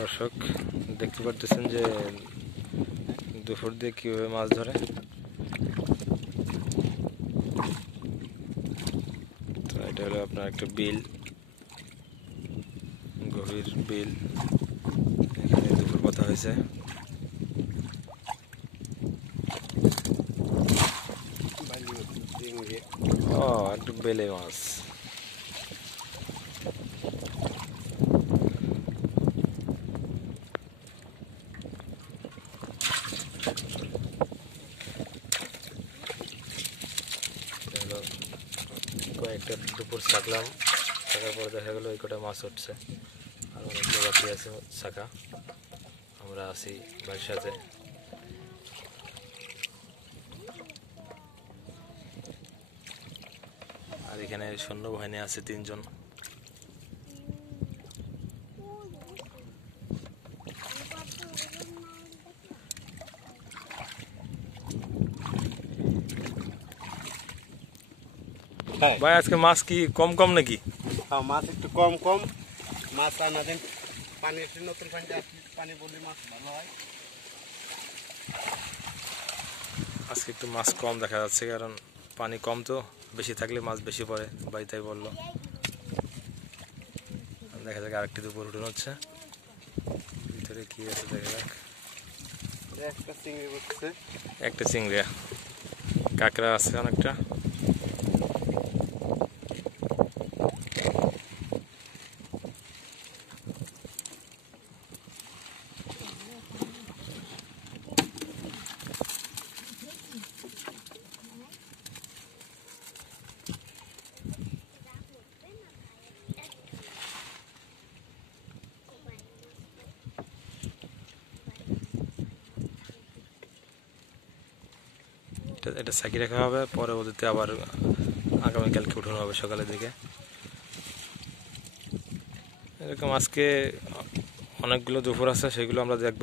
দর্শক দেখতে পাচ্ছেন যে দুপুর দিয়ে কিভাবে মাছ ধরে। তো এটা হলো আপনার একটা বিল, গভীর বিল। এখানে দুপুর কথা হয়েছে। ও একটু বেলে মাছ। কয়েকটা দুপুর ছাকলাম, ছাকার পরে দেখা গেলো ওই কটা মাছ উঠছে, আর অনেকগুলো বাকি আছে ছাকা। আমরা আছি বাড়ির সাথে। আর এখানে সৈন্যবাহিনী আছে 3 জন। ভাই আজকে মাছ কি কম কম নাকি? হ্যাঁ, মাছ একটু কম কম। মাছ আনা দিন পানি একটু নতুন পানি বললে মাছ ভালো হয়। আজকে একটু মাছ কম দেখা যাচ্ছে, কারণ পানি কম, তো বেশি থাকলে মাছ বেশি পড়ে। ভাই তাই বললো। দেখা যাক আরেকটি দুপুর উঠে হচ্ছে, ভিতরে কি আছে দেখা যাক। একটা চিংড়ি উঠছে, একটা চিংড়ি, কাঁকড়া আছে অনেকটা। এটা সাকি রাখা হবে, পরবর্তীতে আবার আগামীকালকে উঠানো হবে সকালের দিকে। এরকম আজকে অনেকগুলো দুপুর আছে, সেগুলো আমরা দেখব।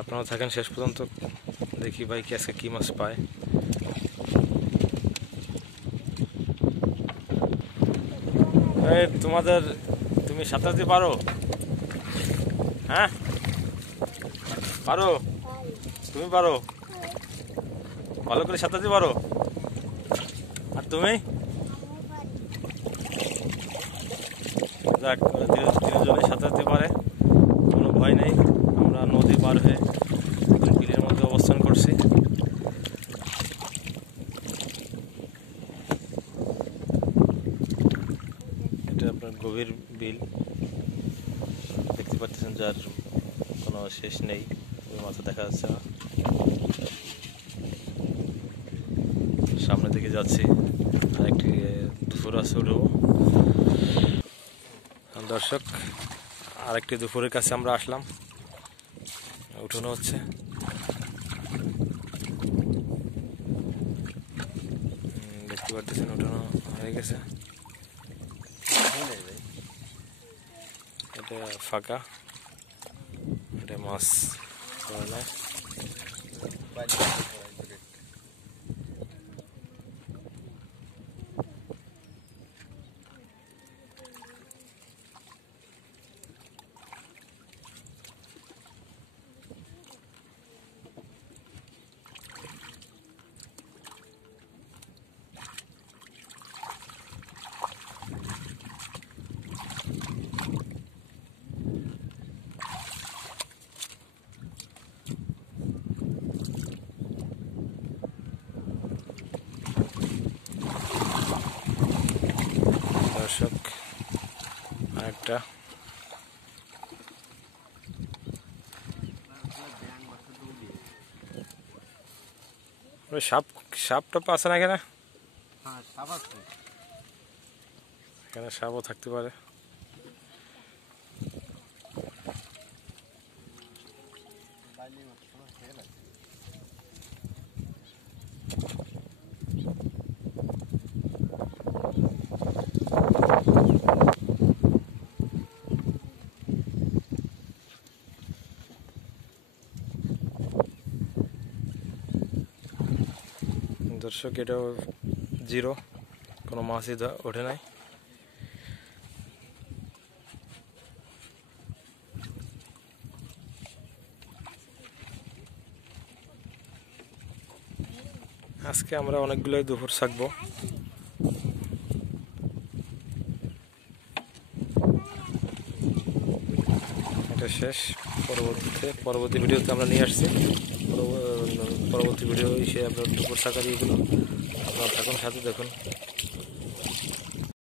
আপনারা থাকেন শেষ পর্যন্ত, দেখি ভাই কি আজকে কি মাছ পায়। তুমি সাঁতার দিতে পারো? হ্যাঁ পারো? তুমি পারো? ভালো করে সাঁতার দিতে পারো? আর তুমি? যাক, তিনজনে সাঁতার দিতে পারে, কোনো ভয় নেই। আমরা নদী পার হয়ে বিলের মধ্যে অবস্থান করছি। এটা আপনার গভীর বিল, দেখতে পাচ্ছেন, যার কোনো শেষ নেই। মাথা দেখা যাচ্ছে না। সামনের দিকে যাচ্ছি, আরেকটি দুপুর আছে, উঠবো। দর্শক আরেকটি দুপুরের কাছে আমরা আসলাম, উঠানো হচ্ছে। দেখতে পাচ্ছেন উঠানো হয়ে গেছে। এটা ফাঁকা, এটা মাছ ধরে। দর্শক আরেকটা সাপ টাপ আছে না এখানে? হ্যাঁ, সাপ আছে। এখানে সাপও থাকতে পারে। দর্শক এটাও জিরো, কোনো মাছই ওঠে নাই। আজকে আমরা অনেকগুলোই দুপুর থাকবো। এটা শেষ। পরবর্তী ভিডিওতে আমরা নিয়ে আসছি। পরবর্তী ভিডিও এসে আপনার দুপুর থাকার ইয়েগুলো আপনারা থাকুন, সাথে দেখুন।